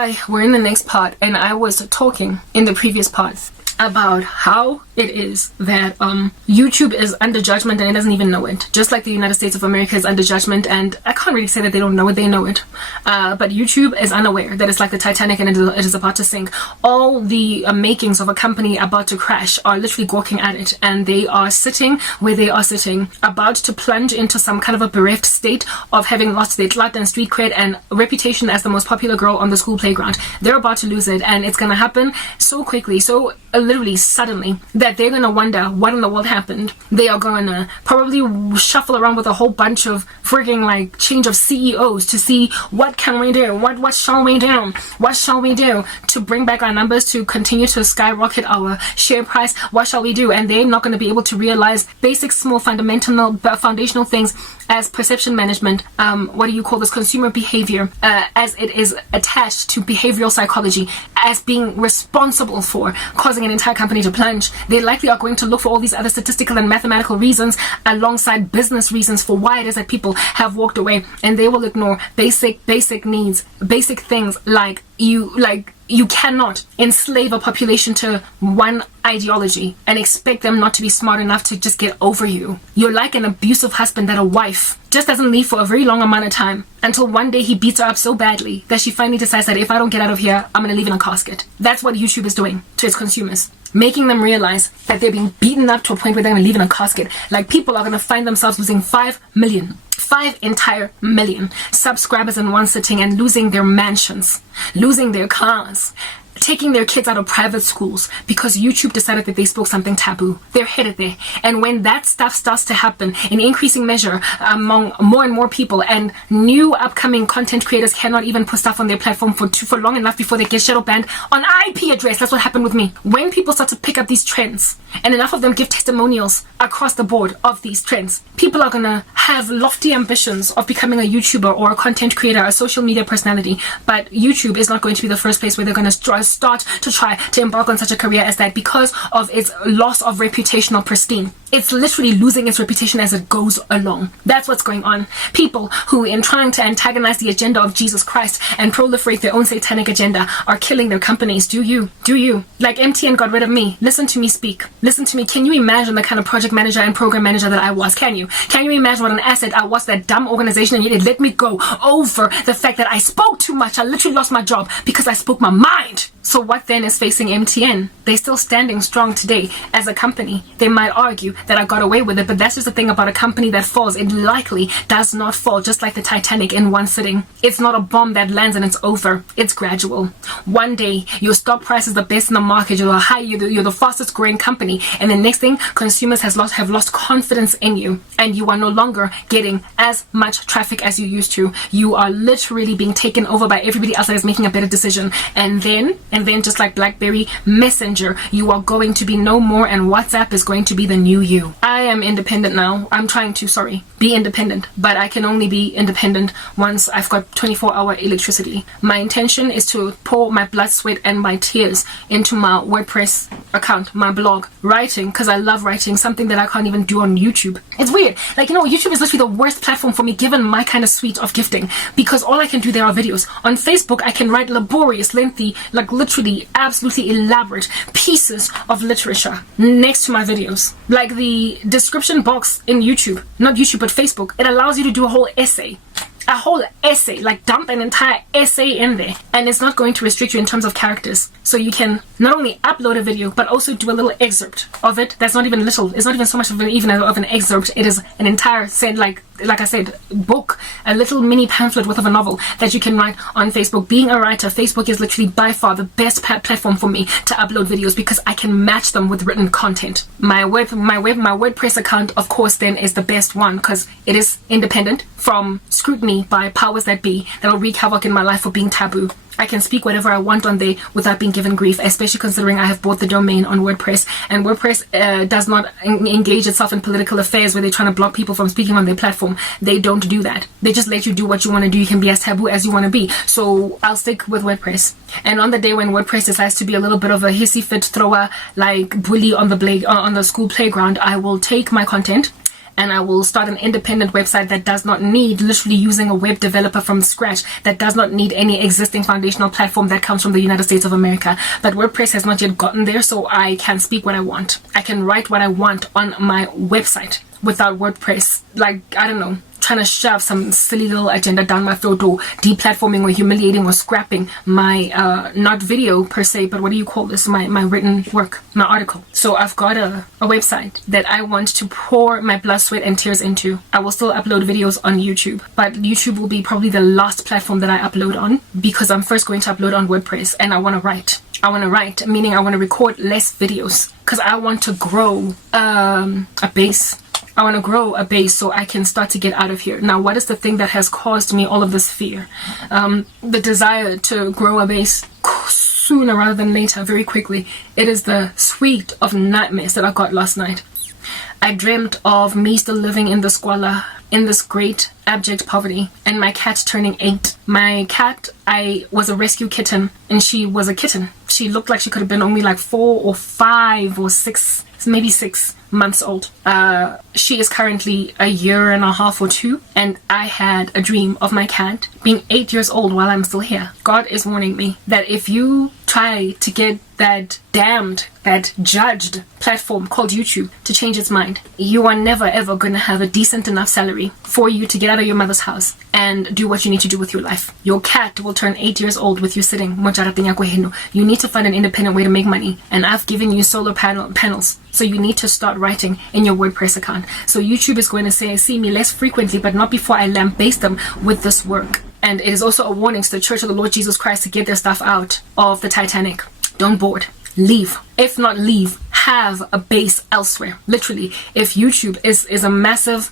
Hi, we're in the next part, and I was talking in the previous part about how it is that YouTube is under judgment and it doesn't even know it. Just like the United States of America is under judgment, and I can't really say that they don't know it, they know it. But YouTube is unaware that it's like the Titanic and it is about to sink. All the makings of a company about to crash are literally gawking at it, and they are sitting where they are sitting, about to plunge into some kind of a bereft state of having lost their clout and street cred and reputation as the most popular girl on the school playground. They're about to lose it, and it's gonna happen so quickly, so literally suddenly, that they're gonna wonder what in the world happened. They are gonna probably shuffle around with a whole bunch of frigging like change of CEOs to see what can we do, what shall we do, what shall we do to bring back our numbers, to continue to skyrocket our share price. What shall we do? And they're not going to be able to realize basic, small, foundational things as perception management, what do you call this, consumer behavior, as it is attached to behavioral psychology, as being responsible for causing an entire company to plunge. They likely are going to look for all these other statistical and mathematical reasons alongside business reasons for why it is that people have walked away, and they will ignore basic needs, basic things like you cannot enslave a population to one ideology and expect them not to be smart enough to just get over you. You're like an abusive husband that a wife just doesn't leave for a very long amount of time until one day he beats her up so badly that she finally decides that if I don't get out of here, I'm going to leave in a casket. That's what YouTube is doing to its consumers, making them realize that they're being beaten up to a point where they're going to leave in a casket. Like, people are going to find themselves losing 5 entire million subscribers in one sitting, and losing their mansions, losing their cars, taking their kids out of private schools because YouTube decided that they spoke something taboo. They're headed there. And when that stuff starts to happen in increasing measure among more and more people, and new upcoming content creators cannot even put stuff on their platform for long enough before they get shadow banned on IP address. That's what happened with me. When people start to pick up these trends, and enough of them give testimonials across the board of these trends, people are gonna have lofty ambitions of becoming a YouTuber or a content creator, a social media personality. But YouTube is not going to be the first place where they're gonna start to try to embark on such a career as that, because of its loss of reputational pristine. It's literally losing its reputation as it goes along. That's what's going on. People who, in trying to antagonize the agenda of Jesus Christ and proliferate their own satanic agenda, are killing their companies. Do you? Like MTN got rid of me. Listen to me speak. Listen to me. Can you imagine the kind of project manager and program manager that I was? Can you imagine what an asset I was to that dumb organization, and yet it let me go over the fact that I spoke too much? I literally lost my job because I spoke my mind. So what then is facing MTN? They're still standing strong today as a company. They might argue that I got away with it, but that's just the thing about a company that falls. It likely does not fall just like the Titanic in one sitting. It's not a bomb that lands and it's over. It's gradual. One day your stock price is the best in the market. You're the fastest growing company, and the next thing, consumers have lost confidence in you, and you are no longer getting as much traffic as you used to. You are literally being taken over by everybody else that is making a better decision, and then just like BlackBerry Messenger, you are going to be no more, and WhatsApp is going to be the new you. I am independent now. I'm trying to, be independent, but I can only be independent once I've got 24-hour electricity. My intention is to pour my blood, sweat, and my tears into my WordPress account, my blog, writing, because I love writing, something that I can't even do on YouTube. It's weird. YouTube is literally the worst platform for me given my kind of suite of gifting, because all I can do there are videos. On Facebook, I can write laborious, lengthy, literally absolutely elaborate pieces of literature next to my videos. Like the description box in YouTube, not YouTube but Facebook, it allows you to do a whole essay, like dump an entire essay in there, and it's not going to restrict you in terms of characters. So you can not only upload a video but also do a little excerpt of it. That's not even little. It's not even so much of an excerpt. It is an entire like I said, book, a little mini pamphlet worth of a novel that you can write on Facebook. Being a writer, Facebook is literally by far the best platform for me to upload videos, because I can match them with written content. My WordPress account, of course, then is the best one, because it is independent from scrutiny by powers that be that will wreak havoc in my life for being taboo. I can speak whatever I want on there without being given grief, especially considering I have bought the domain on WordPress, and WordPress does not engage itself in political affairs where they're trying to block people from speaking on their platform. They don't do that. They just let you do what you want to do. You can be as taboo as you want to be. So I'll stick with WordPress. And on the day when WordPress decides to be a little bit of a hissy fit thrower, like bully on the school playground, I will take my content and I will start an independent website that does not need literally using a web developer from scratch, that does not need any existing foundational platform that comes from the United States of America. But WordPress has not yet gotten there, so I can speak what I want. I can write what I want on my website without WordPress, like, I don't know, trying to shove some silly little agenda down my throat, or deplatforming or humiliating or scrapping my not video per se, but what do you call this, my written work, my article. So I've got a website that I want to pour my blood, sweat and tears into. I will still upload videos on YouTube, but YouTube will be probably the last platform that I upload on, because I'm first going to upload on WordPress. And I want to write, meaning I want to record less videos, because I want to grow a base. I want to grow a base so I can start to get out of here. Now, what is the thing that has caused me all of this fear? The desire to grow a base sooner rather than later, very quickly. It is the suite of nightmares that I got last night. I dreamt of me still living in the squalor, in this great abject poverty, and my cat turning 8. My cat, I was a rescue kitten, and she was a kitten. She looked like she could have been only like 4 or 5 or 6, maybe 6 months old. She is currently a year and a half or 2, and I had a dream of my cat being 8 years old while I'm still here. God is warning me that if you try to get that damned, that judged platform called YouTube to change its mind, you are never ever going to have a decent enough salary for you to get out of your mother's house and do what you need to do with your life. Your cat will turn 8 years old with you sitting. You need to find an independent way to make money, and I've given you solar panels, so you need to start writing in your WordPress account. So YouTube is going to say, see me less frequently, but not before I lambaste them with this work. And it is also a warning to the Church of the Lord Jesus Christ to get their stuff out of the Titanic. Don't board. Leave. If not leave, have a base elsewhere. Literally, if YouTube is a massive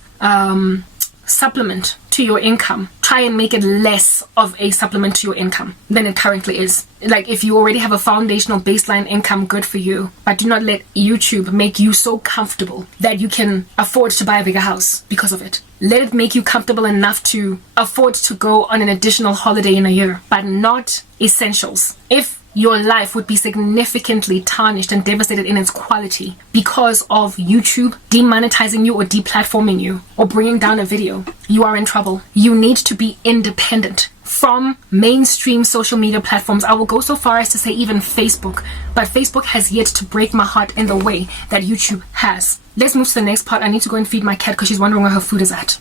supplement to your income, try and make it less of a supplement to your income than it currently is. Like, if you already have a foundational baseline income, good for you, but do not let YouTube make you so comfortable that you can afford to buy a bigger house because of it. Let it make you comfortable enough to afford to go on an additional holiday in a year, but not essentials. If your life would be significantly tarnished and devastated in its quality because of YouTube demonetizing you or deplatforming you or bringing down a video, you are in trouble. You need to be independent from mainstream social media platforms. I will go so far as to say even Facebook, but Facebook has yet to break my heart in the way that YouTube has. Let's move to the next part. I need to go and feed my cat because she's wondering where her food is at.